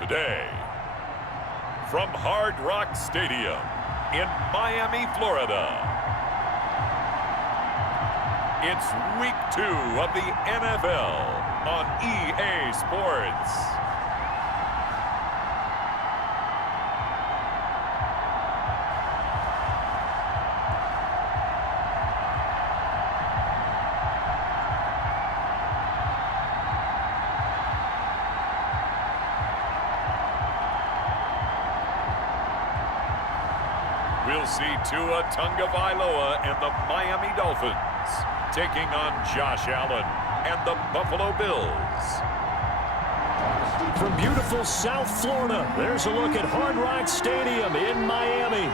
Today, from Hard Rock Stadium in Miami, Florida, it's Week 2 of the NFL on EA Sports. We'll see Tua Tagovailoa and the Miami Dolphins taking on Josh Allen and the Buffalo Bills. From beautiful South Florida, there's a look at Hard Rock Stadium in Miami.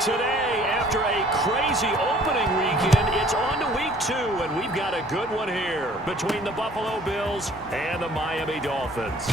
Today, after a crazy opening weekend, it's on to Week 2, and we've got a good one here between the Buffalo Bills and the Miami Dolphins.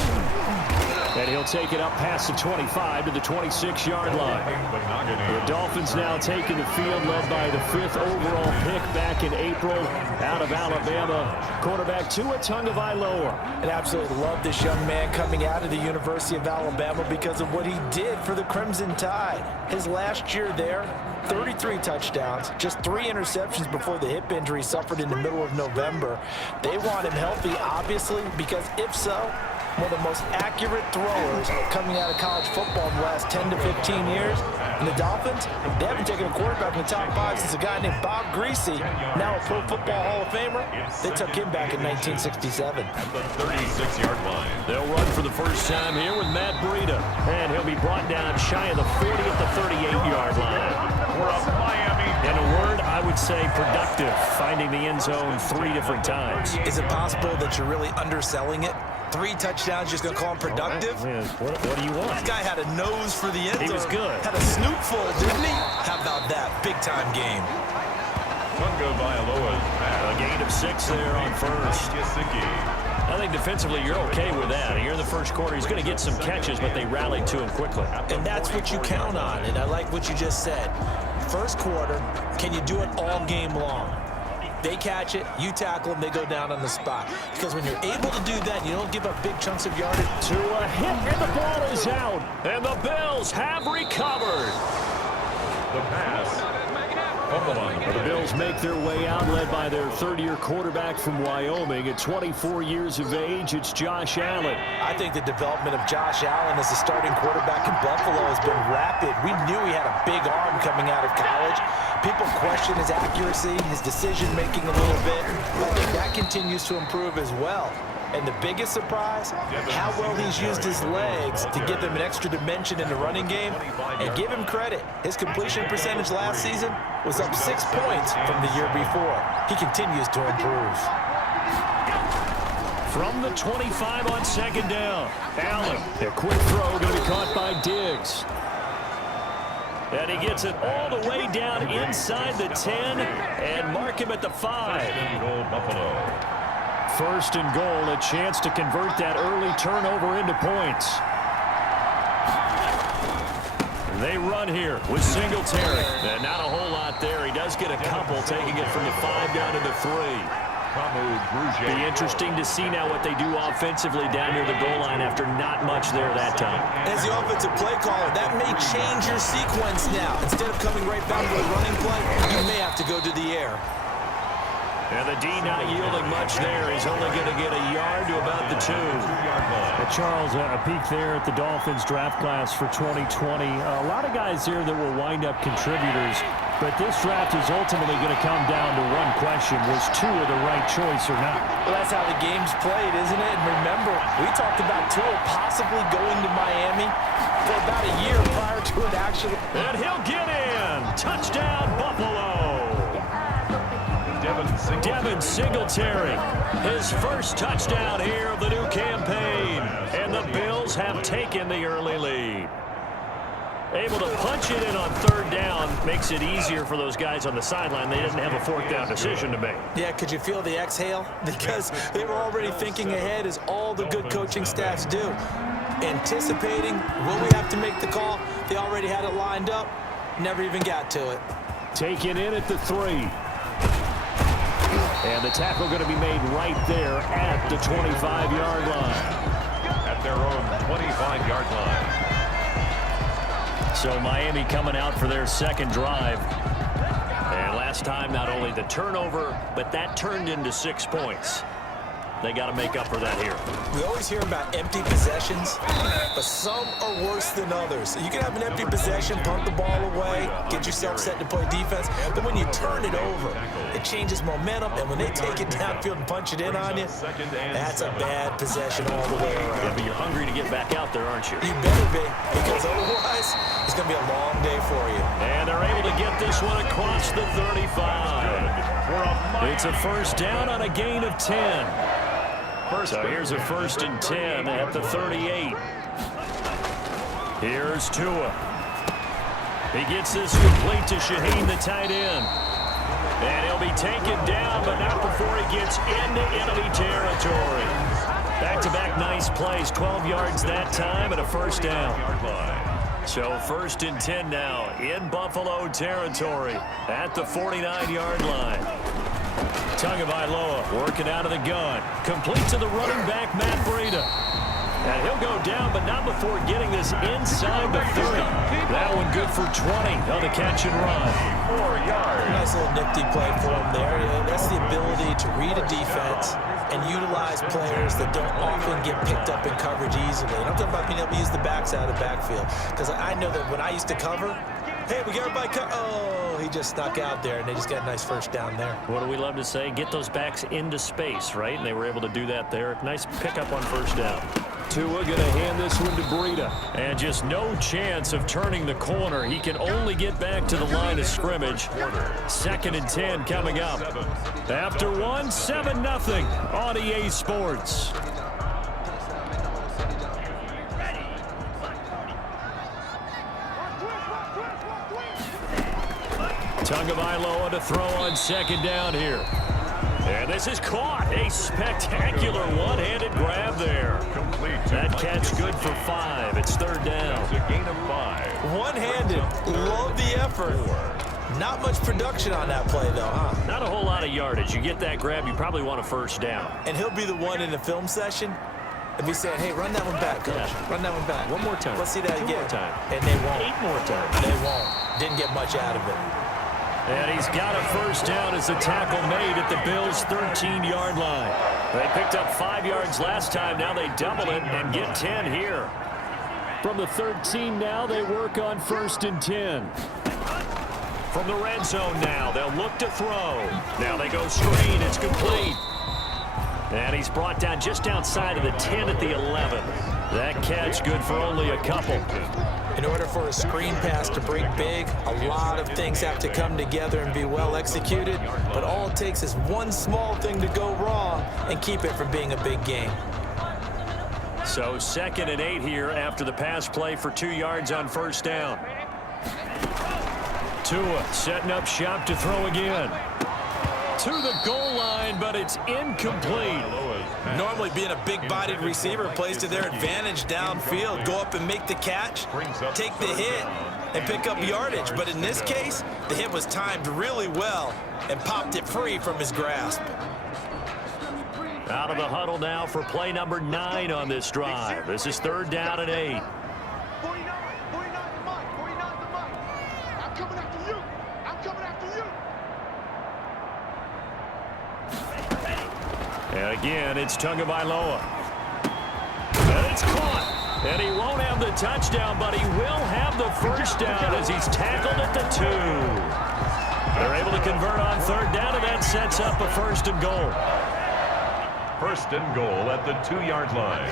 And he'll take it up past the 25 to the 26-yard line. The Dolphins now taking the field, led by the 5th overall pick back in April out of Alabama, quarterback Tua Tagovailoa. And absolutely love this young man coming out of the University of Alabama because of what he did for the Crimson Tide. His last year there, 33 touchdowns, just 3 interceptions before the hip injury suffered in the middle of November. They want him healthy, obviously, because if so, one of the most accurate throwers coming out of college football in the last 10 to 15 years. And the Dolphins, they haven't taken a quarterback in the top 5 since a guy named Bob Greasy, now a Pro Football Hall of Famer. They took him back in 1967. At the 36-yard line. They'll run for the first time here with Matt Breida. And he'll be brought down shy of the 40 at the 38-yard line. For a Miami. In a word, I would say productive, finding the end zone 3 different times. Is it possible that you're really underselling it? 3 touchdowns, just going to call him productive? What do you want? This guy had a nose for the end zone. He was good. Had a snootful, didn't he? How about that? Big-time game. Tagovailoa's back. A gain of 6 there on first. I think defensively you're okay with that. Here in the first quarter, he's going to get some catches, but they rallied to him quickly. And that's what you count on, and I like what you just said. First quarter, can you do it all game long? They catch it, you tackle them, they go down on the spot. Because when you're able to do that, you don't give up big chunks of yardage. To a hit, and the ball is out. And the Bills have recovered. The pass. The Bills make their way out, led by their third-year quarterback from Wyoming. At 24 years of age, it's Josh Allen. I think the development of Josh Allen as a starting quarterback in Buffalo has been rapid. We knew he had a big arm coming out of college. People question his accuracy, his decision-making a little bit. I think that continues to improve as well. And the biggest surprise, how well he's used his legs to give him an extra dimension in the running game. And give him credit, his completion percentage last season was up 6 points from the year before. He continues to improve. From the 25 on second down, Allen, a quick throw going to be caught by Diggs. And he gets it all the way down inside the 10 and mark him at the 5. Buffalo. First and goal, a chance to convert that early turnover into points. They run here with Singletary. And not a whole lot there. He does get a couple, taking it from the 5 down to the 3. Be interesting to see now what they do offensively down near the goal line after not much there that time. As the offensive play caller, that may change your sequence now. Instead of coming right back to the running play, you may have to go to the air. And the D not yielding much there. He's only going to get a yard to about the 2. Charles, a peek there at the Dolphins draft class for 2020. A lot of guys there that will wind up contributors. But this draft is ultimately going to come down to one question. Was Tua the right choice or not? Well, that's how the game's played, isn't it? And remember, we talked about Tua possibly going to Miami for about a year prior to it actually. And he'll get in. Touchdown, Buffalo. Devin Singletary, his first touchdown here of the new campaign. And the Bills have taken the early lead. Able to punch it in on third down makes it easier for those guys on the sideline. They didn't have a fourth down decision to make. Yeah, could you feel the exhale? Because they were already thinking ahead, as all the good coaching staffs do. Anticipating, will we have to make the call? They already had it lined up, never even got to it. Taken in at the 3. And the tackle going to be made right there at the 25-yard line. at their own 25-yard line. So Miami coming out for their second drive. And last time, not only the turnover, but that turned into 6 points. They got to make up for that here. We always hear about empty possessions, but some are worse than others. You can have an empty possession, punt the ball away, get yourself set to play defense, but when you turn it over, it changes momentum, and when they take it downfield and punch it in on you, that's a bad possession all the way around. Yeah, but you're hungry to get back out there, aren't you? You better be, because otherwise, it's going to be a long day for you. And they're able to get this one across the 35. It's a first down on a gain of 10. So here's a 1st and 10 at the 38. Here's Tua. He gets this complete to Shaheen, the tight end. And he'll be taken down, but not before he gets into enemy territory. Back-to-back nice plays, 12 yards that time and a first down. So 1st and 10 now in Buffalo territory at the 49-yard line. Tagovailoa working out of the gun. Complete to the running back, Matt Breida. And he'll go down, but not before getting this inside the 30. That one good for 20 on the catch and run. 4 yards. Nice little nifty play for him there. That's the ability to read a defense and utilize players that don't often get picked up in coverage easily. And I'm talking about being able to use the backs out of the backfield. Because I know that when I used to cover, hey, we got everybody oh, he just snuck out there, and they just got a nice first down there. What do we love to say? Get those backs into space, right? And they were able to do that there. Nice pickup on first down. Tua going to hand this one to Breida. And just no chance of turning the corner. He can only get back to the line of scrimmage. 2nd and 10 coming up. After 1, 7-0 on EA Sports. Tagovailoa to throw on 2nd down here. And this is caught. A spectacular one-handed grab there. That catch good for 5. It's 3rd down. It's a gain of 5. One-handed. Love the effort. Not much production on that play, though, huh? Not a whole lot of yardage. You get that grab, you probably want a first down. And he'll be the one in the film session and be saying, hey, run that one back, coach. Yeah. Run that one back. One more time. Let's see that 2 again. more time. And they won't. 8 more times. They won't. Didn't get much out of it. And he's got a first down as the tackle made at the Bills' 13-yard line. They picked up 5 yards last time. Now they double it and get 10 here. From the 13 now, they work on 1st and 10. From the red zone now, they'll look to throw. Now they go screen. It's complete. And he's brought down just outside of the 10 at the 11. That catch good for only a couple. In order for a screen pass to break big, a lot of things have to come together and be well executed. But all it takes is one small thing to go wrong and keep it from being a big game. So 2nd and 8 here after the pass play for 2 yards on first down. Tua setting up shop to throw again. To the goal line, but it's incomplete. Normally being a big-bodied receiver plays to their advantage downfield. Go up and make the catch, take the hit, and pick up yardage. But in this case, the hit was timed really well and popped it free from his grasp. Out of the huddle now for play number 9 on this drive. This is 3rd down and 8. And again, it's Tagovailoa. And it's caught. And he won't have the touchdown, but he will have the first down as he's tackled at the 2. They're able to convert on 3rd down, and that sets up a 1st and goal. 1st and goal at the 2-yard line.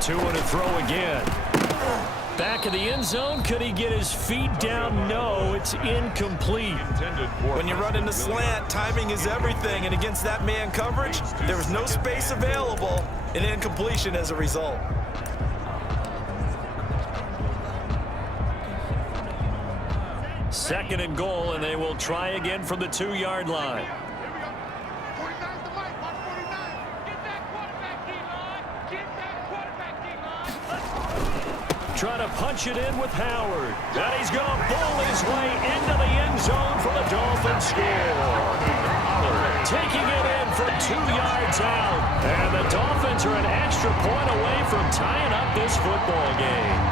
Tua to throw again. Back of the end zone. Could he get his feet down? No, it's incomplete. When you run in the slant, timing is everything. And against that man coverage, there was no space available, and incompletion as a result. Second and goal, and they will try again from the 2-yard line. trying to punch it in with Howard. And he's going to bowl his way into the end zone for the Dolphins score. Taking it in from 2 yards out. And the Dolphins are an extra point away from tying up this football game.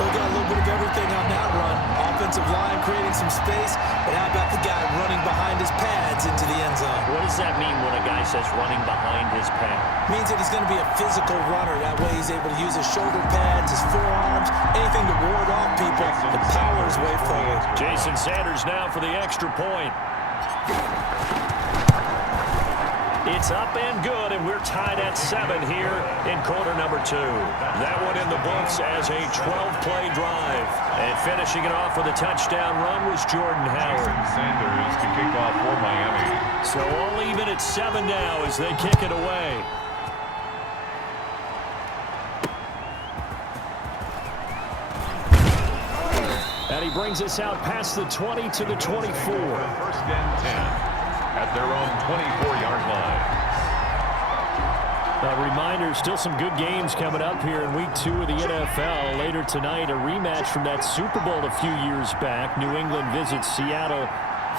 We got a little bit of everything on that run. Offensive line creating some space, but how about the guy running behind his pads into the end zone? What does that mean when a guy says running behind his pad? Means that he's going to be a physical runner. That way he's able to use his shoulder pads, his forearms, anything to ward off people and power his way forward. Jason Sanders now for the extra point. It's up and good, and we're tied at 7 here in quarter number 2. That one in the books as a 12-play drive. And finishing it off with a touchdown run was Jordan Howard. Sanders to kick off for Miami. So all even at 7 now as they kick it away. And he brings us out past the 20 to the 24. First and 10 at their own 24-yard line. A reminder, still some good games coming up here in Week 2 of the NFL. Later tonight, a rematch from that Super Bowl a few years back. New England visits Seattle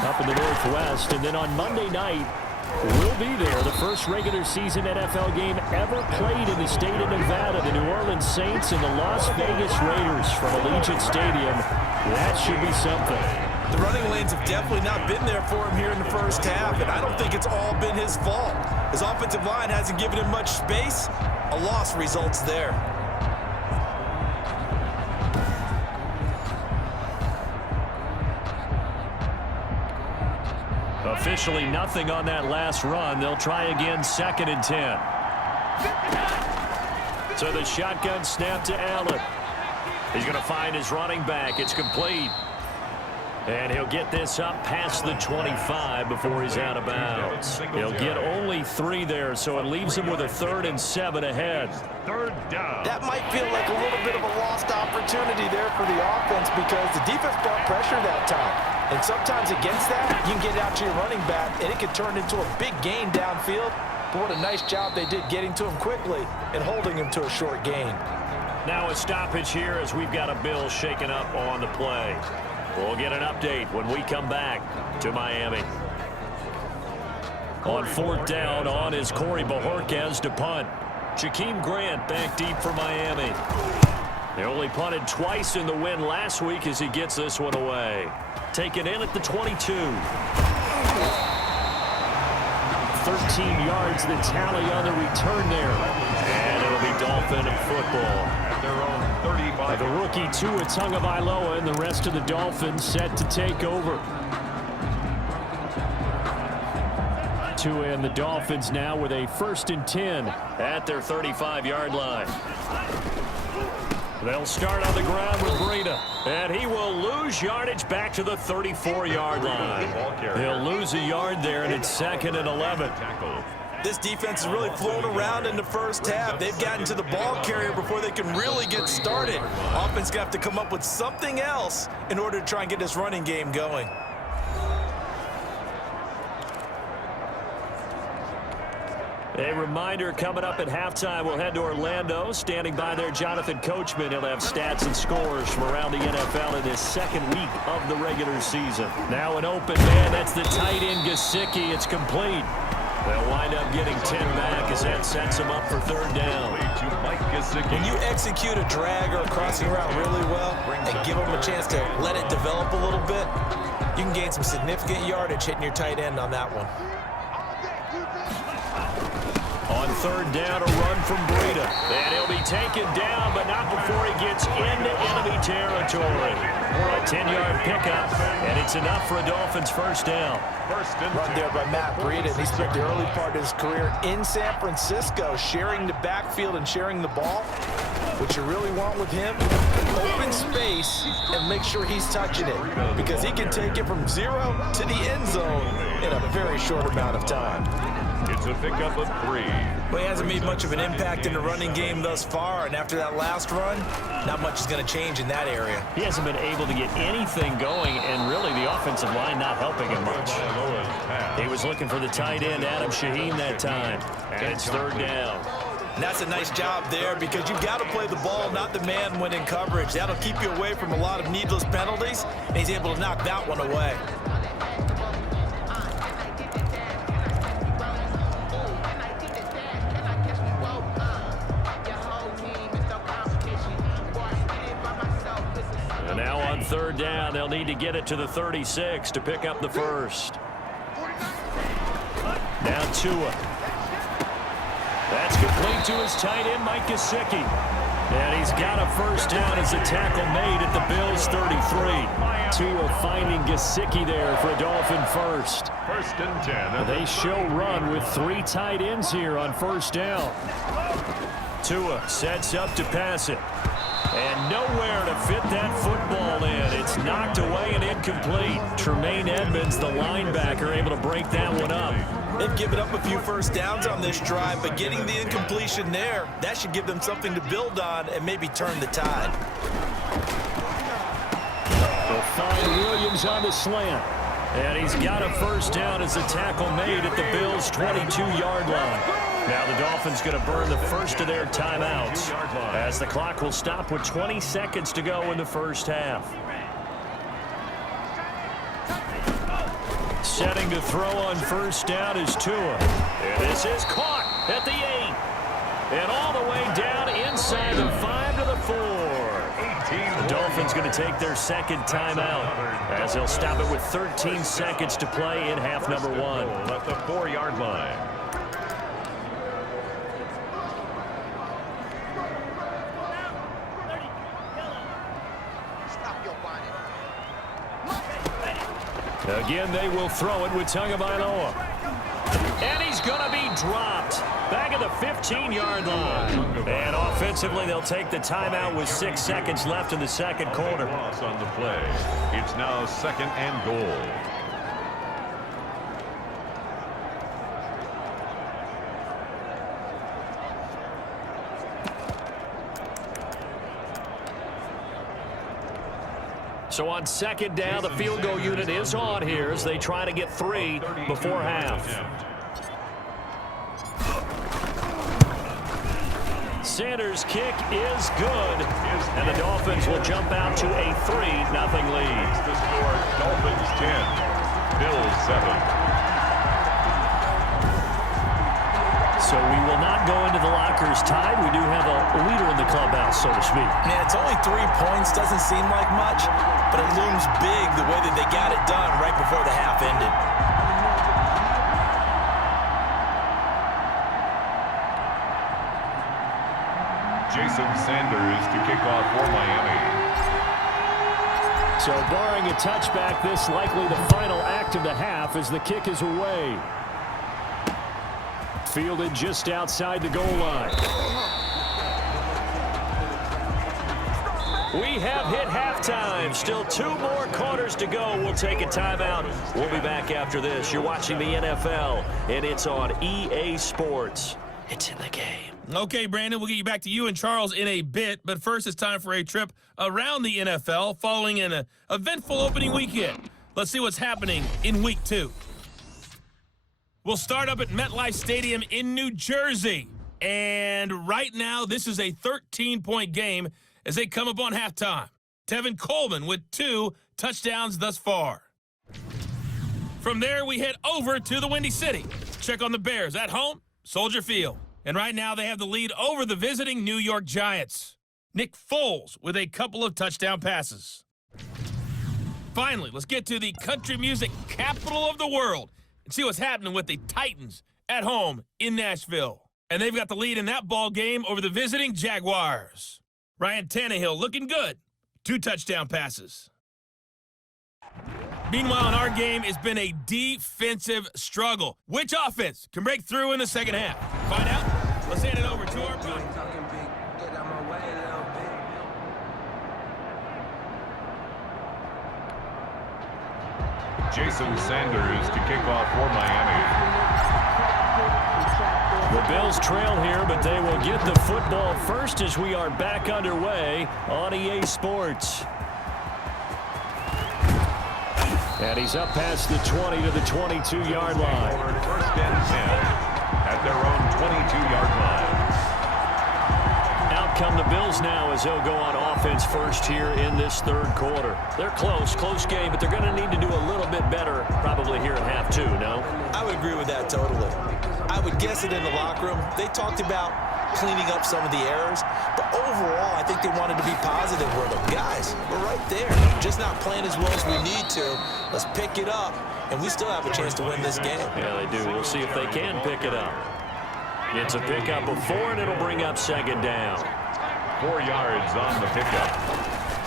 up in the Northwest. And then on Monday night, we'll be there. The first regular season NFL game ever played in the state of Nevada. The New Orleans Saints and the Las Vegas Raiders from Allegiant Stadium. That should be something. The running lanes have definitely not been there for him here in the first half, and I don't think it's all been his fault. His offensive line hasn't given him much space. A loss results there. Officially nothing on that last run. They'll try again 2nd and 10. So the shotgun snap to Allen. He's going to find his running back. It's complete. And he'll get this up past the 25 before he's out of bounds. He'll get only 3 there, so it leaves him with a 3rd and 7 ahead. Third down. That might feel like a little bit of a lost opportunity there for the offense because the defense brought pressure that time. And sometimes against that, you can get out to your running back, and it can turn into a big gain downfield. But what a nice job they did getting to him quickly and holding him to a short gain. Now a stoppage here as we've got a Bill shaken up on the play. We'll get an update when we come back to Miami. On 4th down, on is Corey Bojorquez to punt. Jakeem Grant back deep for Miami. They only punted twice in the win last week as he gets this one away. Taken in at the 22. 13 yards the tally on the return there. And it'll be Dolphin football. At their own 35. The rookie Tua Tagovailoa and the rest of the Dolphins set to take over. Tua and the Dolphins now with a 1st and 10 at their 35-yard line. They'll start on the ground with Breida, and he will lose yardage back to the 34-yard line. He'll lose a yard there, and it's 2nd and 11. This defense has really flown around in the first half. They've gotten to the ball carrier before they can really get started. Offense got to come up with something else in order to try and get this running game going. A reminder, coming up at halftime, we'll head to Orlando. Standing by there, Jonathan Coachman. He'll have stats and scores from around the NFL in his 2nd week of the regular season. Now an open man. That's the tight end, Gesicki. It's complete. They'll wind up getting 10 back as that sets them up for 3rd down. When you execute a drag or a crossing route really well and give them a chance to let it develop a little bit, you can gain some significant yardage hitting your tight end on that one. On 3rd down, a run from Breida. And he'll be taken down, but not before he gets into enemy territory. A 10-yard pickup, and it's enough for a Dolphins 1st down. Run there by Matt Breida, and he spent the early part of his career in San Francisco, sharing the backfield and sharing the ball. What you really want with him, open space and make sure he's touching it, because he can take it from 0 to the end zone in a very short amount of time. It's a pickup of 3. Well, he hasn't made much of an impact in the running game thus far, and after that last run, not much is going to change in that area. He hasn't been able to get anything going, and really the offensive line not helping him much. He was looking for the tight end, Adam Shaheen, that time. And it's 3rd down. And that's a nice job there because you've got to play the ball, not the man when in coverage. That'll keep you away from a lot of needless penalties, and he's able to knock that one away. And now on third down, they'll need to get it to the 36 to pick up the first. Now Tua. That's complete to his tight end, Mike Gesicki. And he's got a first down as a tackle made at the Bills' 33. Tua finding Gesicki there for a Dolphin first. 1st and 10. They show run with 3 tight ends here on first down. Tua sets up to pass it. And nowhere to fit that football in. It's knocked away and incomplete. Tremaine Edmonds, the linebacker, able to break that one up. They've given up a few first downs on this drive, but getting the incompletion there, that should give them something to build on and maybe turn the tide. They'll find Williams on the slant. And he's got a first down as a tackle made at the Bills' 22-yard line. Now the Dolphins going to burn the first of their timeouts as the clock will stop with 20 seconds to go in the first half. Setting to throw on first down is Tua. And this is caught at the 8. And all the way down inside the 5 to the 4. The Dolphins going to take their second timeout as they'll stop it with 13 seconds to play in half number 1. At the 4-yard line. Again, they will throw it with Tagovailoa. And he's going to be dropped back at the 15-yard line. And offensively, they'll take the timeout with 6 seconds left in the second quarter. Loss on the play. It's now 2nd and goal. So on second down, the field goal unit is on here as they try to get 3 before half. Sanders' kick is good, and the Dolphins will jump out to a 3-0 lead. The score, Dolphins 10, Bills 7. So we will not go into the lockers tied. We do have a leader in the clubhouse, so to speak. Man, it's only 3 points. Doesn't seem like much, but it looms big the way that they got it done right before the half ended. Jason Sanders to kick off for Miami. So barring a touchback, this likely the final act of the half as the kick is away. Fielded just outside the goal line. We have hit halftime. Still 2 more quarters to go. We'll take a timeout. We'll be back after this. You're watching the NFL, and it's on EA Sports. It's in the game. Okay, Brandon, we'll get you back to you and Charles in a bit, but first it's time for a trip around the NFL following an eventful opening weekend. Let's see what's happening in Week 2. We'll start up at MetLife Stadium in New Jersey. And right now, this is a 13-point game as they come up on halftime. Tevin Coleman with 2 touchdowns thus far. From there, we head over to the Windy City. Check on the Bears at home, Soldier Field. And right now, they have the lead over the visiting New York Giants. Nick Foles with a couple of touchdown passes. Finally, let's get to the country music capital of the world and see what's happening with the Titans at home in Nashville. And they've got the lead in that ball game over the visiting Jaguars. Ryan Tannehill looking good. 2 touchdown passes. Meanwhile, in our game, it's been a defensive struggle. Which offense can break through in the second half? Find out. Let's hand it over to our buddy. Jason Sanders to kick off for Miami. The Bills trail here, but they will get the football first as we are back underway on EA Sports. And he's up past the 20 to the 22-yard line. First and 10 at their own 22-yard line. come the Bills now as they'll go on offense first here in this third quarter. They're close game, but they're going to need to do a little bit better probably here at half two, no? I would agree with that totally. I would guess it in the locker room. They talked about cleaning up some of the errors, but overall, I think they wanted to be positive with them. Guys, we're right there. Just not playing as well as we need to. Let's pick it up, and we still have a chance to win this game. Yeah, they do. We'll see if they can pick it up. It's a pickup of 4, and it'll bring up second down. 4 yards on the pickup.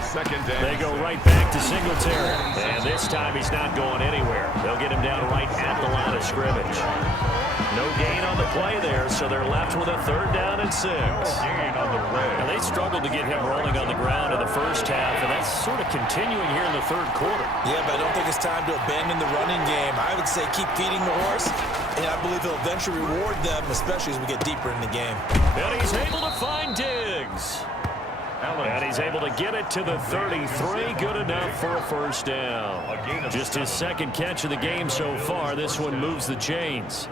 Second down. They go right back to Singletary. And this time he's not going anywhere. They'll get him down right at the line of scrimmage. No gain on the play there, so they're left with a 3rd down and 6. Gain on the play. Now they struggled to get him rolling on the ground in the first half, and that's sort of continuing here in the third quarter. Yeah, but I don't think it's time to abandon the running game. I would say keep feeding the horse, and I believe he'll eventually reward them, especially as we get deeper in the game. And he's able to find Diggs. And he's able to get it to the 33. Good enough for a 1st down. Just his 2nd catch of the game so far. This one moves the chains.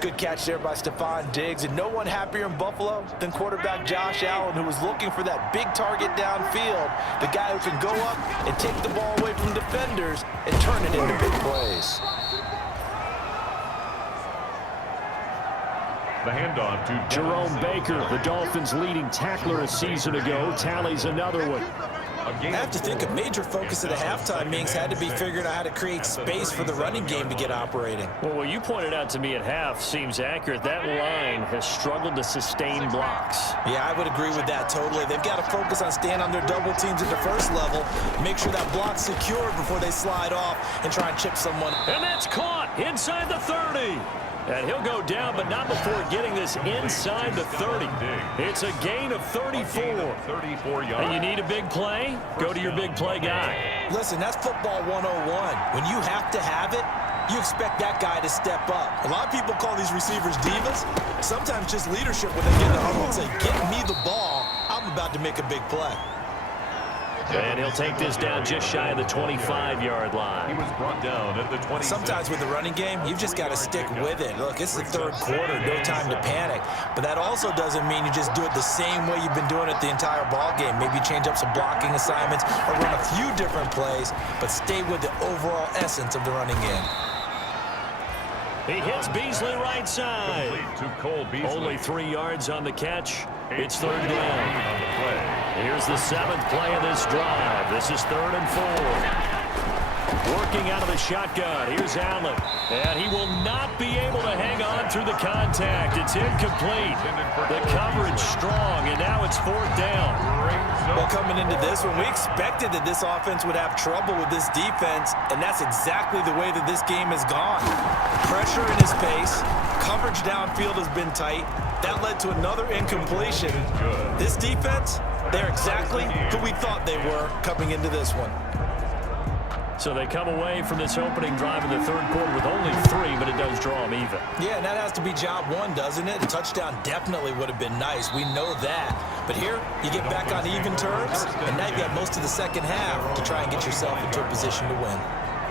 Good catch there by Stephon Diggs, and no one happier in Buffalo than quarterback Josh Allen, who was looking for that big target downfield, the guy who can go up and take the ball away from defenders and turn it into big plays. The handoff to Jerome Baker, the Dolphins' leading tackler a season ago, tallies another one. I have to think a major focus of the halftime meetings had to be figuring out how to create space for the running game to get operating. Well, what you pointed out to me at half seems accurate. That line has struggled to sustain blocks. Yeah, I would agree with that totally. They've got to focus on staying on their double teams at the first level, make sure that block's secured before they slide off and try and chip someone. And that's caught inside the 30. And he'll go down, but not before getting this inside the 30. It's a gain of 34. 34 yards. And you need a big play? Go to your big play guy. Listen, that's football 101. When you have to have it, you expect that guy to step up. A lot of people call these receivers divas. Sometimes just leadership when they get in the huddle and say, get me the ball. I'm about to make a big play. And he'll take this down just shy of the 25-yard line. He was brought down at the 20. Sometimes with the running game, you've just got to stick with it. Look, it's the third quarter, no time to panic. But that also doesn't mean you just do it the same way you've been doing it the entire ball game. Maybe change up some blocking assignments or run a few different plays, but stay with the overall essence of the running game. He hits Beasley right side. To Cole Beasley. Only 3 yards on the catch. It's 3rd down. Here's the 7th play of this drive. This is 3rd and 4. Working out of the shotgun. Here's Allen. And he will not be able to hang on through the contact. It's incomplete. The coverage strong, and now it's 4th down. Well, coming into this one, we expected that this offense would have trouble with this defense, and that's exactly the way that this game has gone. Pressure in his pace. Coverage downfield has been tight. That led to another incompletion. This defense, they're exactly who we thought they were coming into this one. So they come away from this opening drive in the third quarter with only 3, but it does draw them even. Yeah, and that has to be job one, doesn't it? A touchdown definitely would have been nice. We know that. But here, you get back on even terms, and now you've got most of the second half to try and get yourself into a position to win.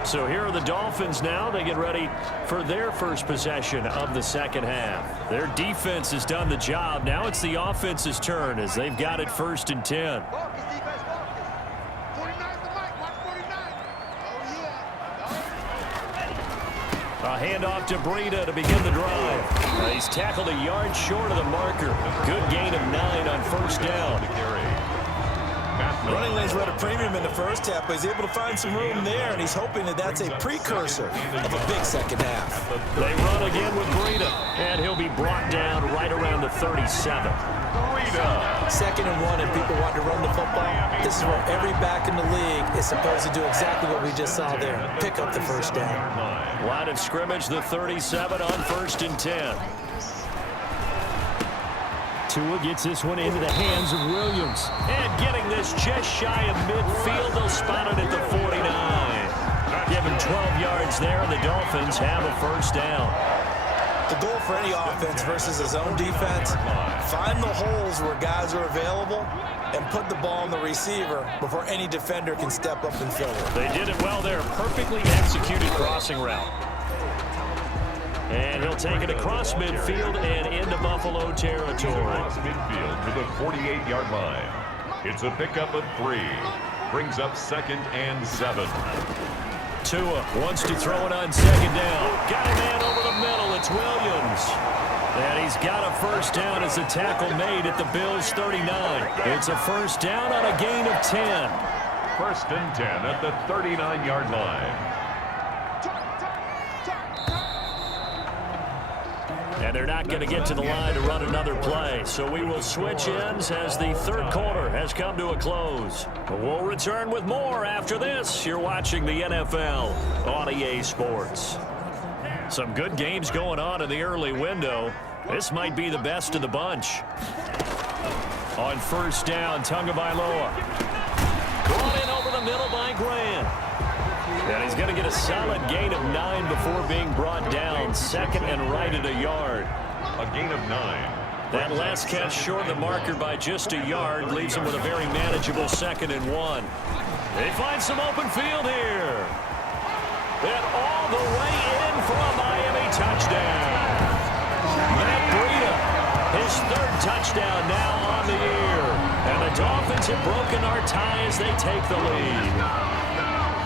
So here are the Dolphins now. They get ready for their first possession of the second half. Their defense has done the job. Now it's the offense's turn as they've got it 1st and 10. A handoff to Breida to begin the drive. He's tackled a yard short of the marker. Good gain of 9 on 1st down. Running lanes were at a premium in the first half, but he's able to find some room there, and he's hoping that that's a precursor of a big second half. They run again with Breida, and he'll be brought down right around the 37. 2nd and 1, and people want to run the football. This is where every back in the league is supposed to do exactly what we just saw there. Pick up the 1st down. Line of scrimmage, the 37 on 1st and 10. Tua gets this one into the hands of Williams. And getting this just shy of midfield, they'll spot it at the 49. Given 12 yards there, and the Dolphins have a 1st down. The goal for any offense versus his own defense, find the holes where guys are available and put the ball on the receiver before any defender can step up and fill it. They did it well there. Perfectly executed crossing route. And he'll take it across midfield and into Buffalo territory. Across midfield to the 48-yard line. It's a pickup of 3. Brings up 2nd and 7. Tua wants to throw it on 2nd down. Got a man over the middle. It's Williams. And he's got a first down as the tackle made at the Bills' 39. It's a first down on a gain of 10. 1st and 10 at the 39-yard line. And they're not going to get to the line to run another play. So we will switch ends as the 3rd quarter has come to a close. We'll return with more after this. You're watching the NFL on EA Sports. Some good games going on in the early window. This might be the best of the bunch. On first down, Tagovailoa. Brought in over the middle by Grant. And he's going to get a solid gain of 9 before being brought down. 2nd and right at a yard. A gain of 9. That last catch short of the marker by just a yard leaves him with a very manageable 2nd and 1. They find some open field here. And all the way in for a Miami touchdown. Matt Breida, his 3rd touchdown now on the year. And the Dolphins have broken our tie as they take the lead.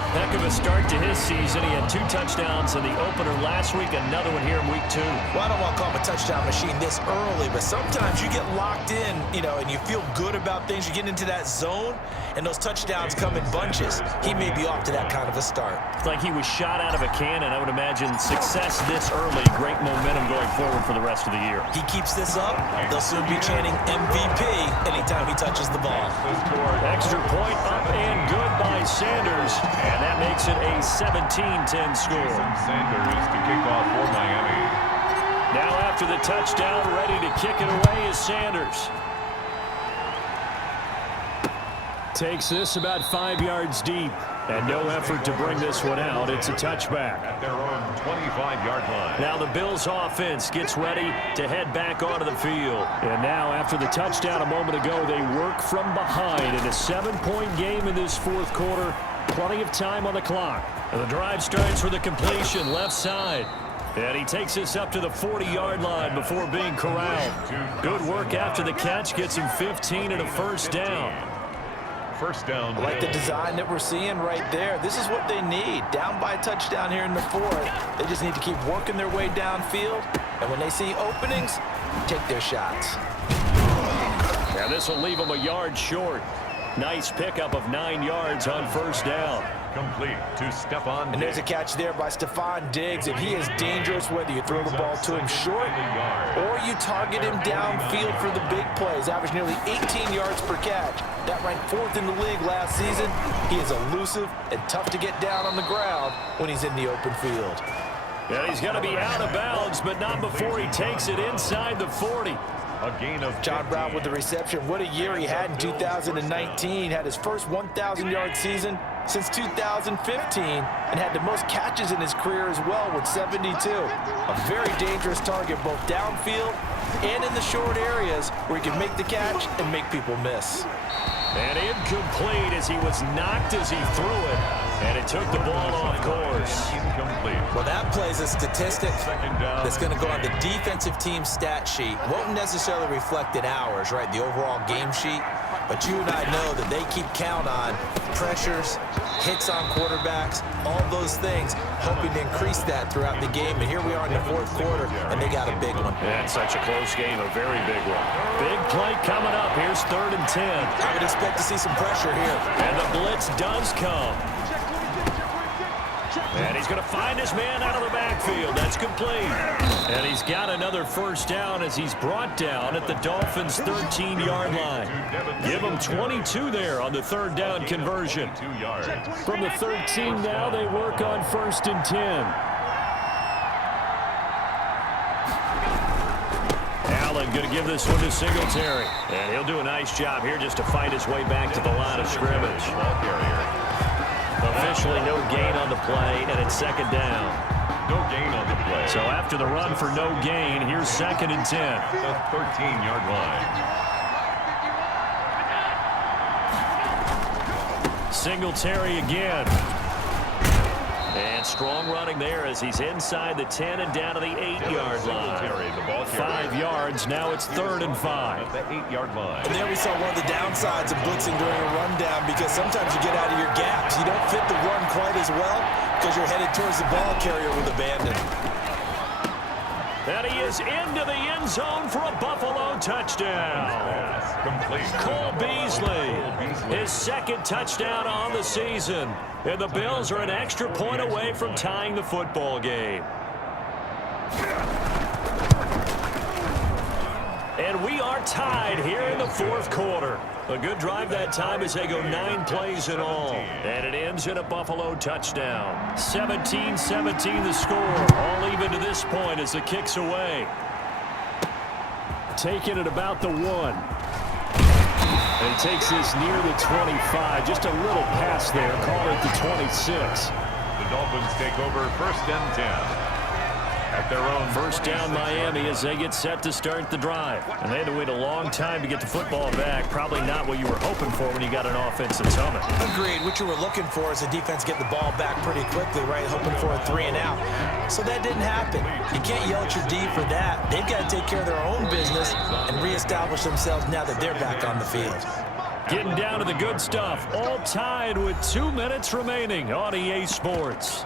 Heck of a start to his season. He had 2 touchdowns in the opener last week, another one here in week 2. Well, I don't want to call him a touchdown machine this early, but sometimes you get locked in, and you feel good about things. You get into that zone, and those touchdowns come in bunches. He may be off to that kind of a start. It's like he was shot out of a cannon. I would imagine success this early, great momentum going forward for the rest of the year. He keeps this up, they'll soon be chanting MVP anytime he touches the ball. Extra point up and good by Sanders. And that makes it a 17-10 score. Sanders to kick off for Miami. Now after the touchdown, ready to kick it away is Sanders. Takes this about 5 yards deep. And no effort to bring this one out. It's a touchback. At their own 25-yard line. Now the Bills offense gets ready to head back onto the field. And now after the touchdown a moment ago, they work from behind in a 7-point game in this 4th quarter. Plenty of time on the clock. And the drive starts with a completion left side. And he takes this up to the 40-yard line before being corralled. Good work after the catch. Gets him 15 and a first down. First down. I like the design that we're seeing right there. This is what they need. Down by a touchdown here in the 4th. They just need to keep working their way downfield. And when they see openings, take their shots. Now this will leave them a yard short. Nice pickup of 9 yards on first down. Complete to Stephon Diggs. And there's a catch there by Stephon Diggs, and he is dangerous whether you throw the ball to him short or you target him downfield for the big plays. Averaged nearly 18 yards per catch. That ranked 4th in the league last season. He is elusive and tough to get down on the ground when he's in the open field. Yeah, he's going to be out of bounds, but not before he takes it inside the 40. A gain of John Brown with the reception. What a year he had in 2019. Had his first 1,000-yard season since 2015 and had the most catches in his career as well with 72. A very dangerous target both downfield and in the short areas where he can make the catch and make people miss. And incomplete as he was knocked as he threw it. And it took the ball off course. Incomplete. Well, that plays a statistic that's going to go on the defensive team stat sheet. Won't necessarily reflect in ours, right, the overall game sheet. But you and I know that they keep count on pressures, hits on quarterbacks, all those things, hoping to increase that throughout the game. And here we are in the 4th quarter, and they got a big one. That's such a close game, a very big one. Big play coming up. Here's 3rd and 10. I would expect to see some pressure here. And the blitz does come. And he's going to find his man out of the backfield. That's complete. And he's got another first down as he's brought down at the Dolphins' 13-yard line. Give him 22 there on the 3rd down conversion. From the 13 now, they work on 1st and 10. Allen going to give this one to Singletary. And he'll do a nice job here just to fight his way back to the line of scrimmage. Officially no gain on the play, and it's 2nd down. No gain on the play. So after the run for no gain, here's 2nd and 10. The 13-yard line. Singletary again. And strong running there as he's inside the 10 and down to the 8-yard line. 5 yards. Now it's 3rd and 5. The 8-yard line. And there we saw one of the downsides of blitzing during a rundown, because sometimes you get out of your gaps. You don't fit the run quite as well because you're headed towards the ball carrier with abandon. And he is into the end zone for a Buffalo touchdown. Cole Beasley, his 2nd touchdown on the season. And the Bills are an extra point away from tying the football game. And we are tied here in the 4th quarter. A good drive that time as they go 9 plays in all. And it ends in a Buffalo touchdown. 17-17 the score. All even to this point as the kick's away. Taking it about the 1. And takes this near the 25. Just a little pass there. Call it the 26. The Dolphins take over 1st and 10. At their own 1st down Miami as they get set to start the drive. And they had to wait a long time to get the football back. Probably not what you were hoping for when you got an offense that's humming. Agreed. What you were looking for is the defense get the ball back pretty quickly, right? Hoping for a 3 and out. So that didn't happen. You can't yell at your D for that. They've got to take care of their own business and reestablish themselves now that they're back on the field. Getting down to the good stuff. All tied with 2 minutes remaining on EA Sports.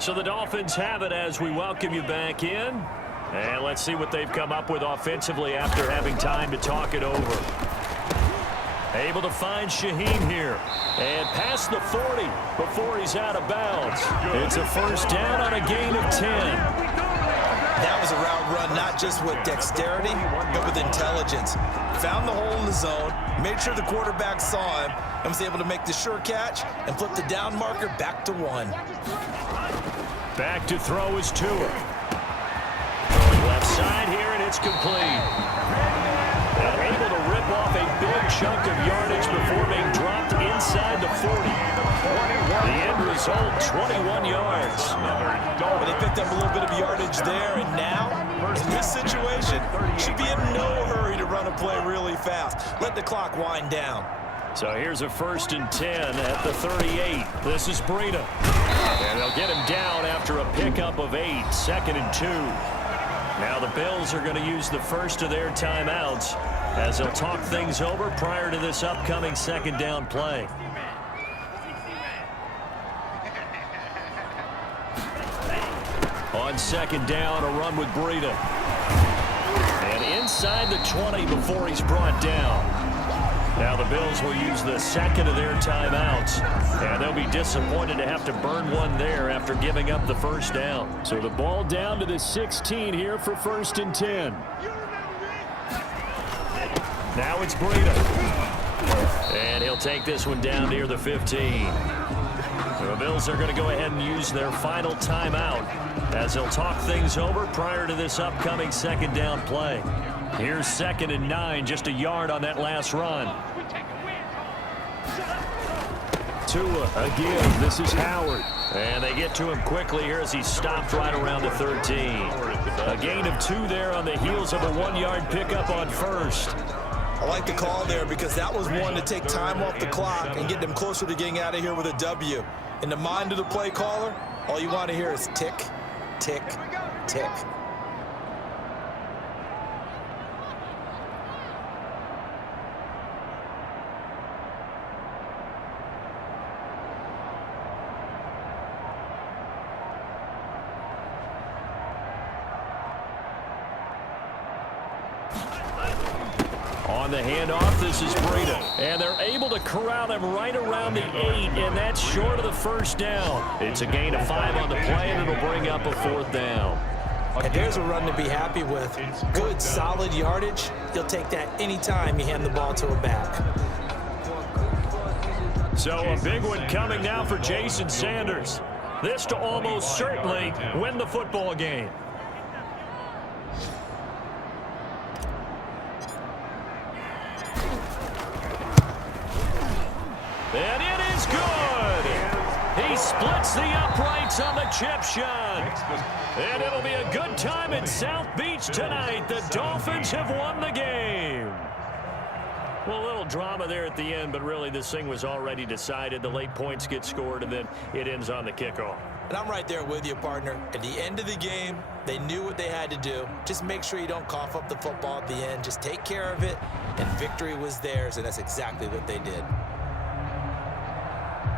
So the Dolphins have it as we welcome you back in. And let's see what they've come up with offensively after having time to talk it over. Able to find Shaheen here. And past the 40 before he's out of bounds. It's a 1st down on a gain of 10. That was a route run not just with dexterity, but with intelligence. Found the hole in the zone, made sure the quarterback saw him, and was able to make the sure catch and flip the down marker back to 1. Back to throw is Tua. Left side here, and it's complete. And able to rip off a big chunk of yardage before being dropped inside the 40. The end result, 21 yards. But they picked up a little bit of yardage there, and now, in this situation, should be in no hurry to run a play really fast. Let the clock wind down. So here's a 1st and 10 at the 38. This is Breida. And they'll get him down after a pickup of 8, 2nd and 2. Now the Bills are going to use the first of their timeouts as they'll talk things over prior to this upcoming 2nd down play. On 2nd down, a run with Breida. And inside the 20 before he's brought down. Now the Bills will use the 2nd of their timeouts, and they'll be disappointed to have to burn one there after giving up the 1st down. So the ball down to the 16 here for 1st and 10. Now it's Breida. And he'll take this one down near the 15. The Bills are going to go ahead and use their final timeout as they'll talk things over prior to this upcoming 2nd down play. Here's 2nd and 9, just a yard on that last run. Tua again. This is Howard. And they get to him quickly here as he stopped right around the 13. A gain of 2 there on the heels of a 1-yard pickup on 1st. I like the call there because that was one to take time off the clock and get them closer to getting out of here with a W. In the mind of the play caller, all you want to hear is tick, tick, tick. On the handoff, this is Breida. And they're able to corral him right around the 8, and that's short of the 1st down. It's a gain of 5 on the play, and it'll bring up a 4th down. And there's a run to be happy with. Good, solid yardage. You'll take that anytime you hand the ball to a back. So a big one coming now for Jason Sanders. This to almost certainly win the football game. And it is good. He splits the uprights on the chip shot. And it'll be a good time in South Beach tonight. The Dolphins have won the game. Well, a little drama there at the end, but really this thing was already decided. The late points get scored, and then it ends on the kickoff. And I'm right there with you, partner. At the end of the game, they knew what they had to do. Just make sure you don't cough up the football at the end. Just take care of it, and victory was theirs, and that's exactly what they did.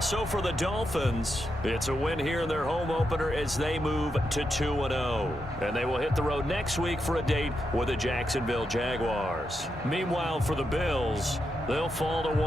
So for the Dolphins, it's a win here in their home opener as they move to 2-0. And they will hit the road next week for a date with the Jacksonville Jaguars. Meanwhile, for the Bills, they'll fall to 1.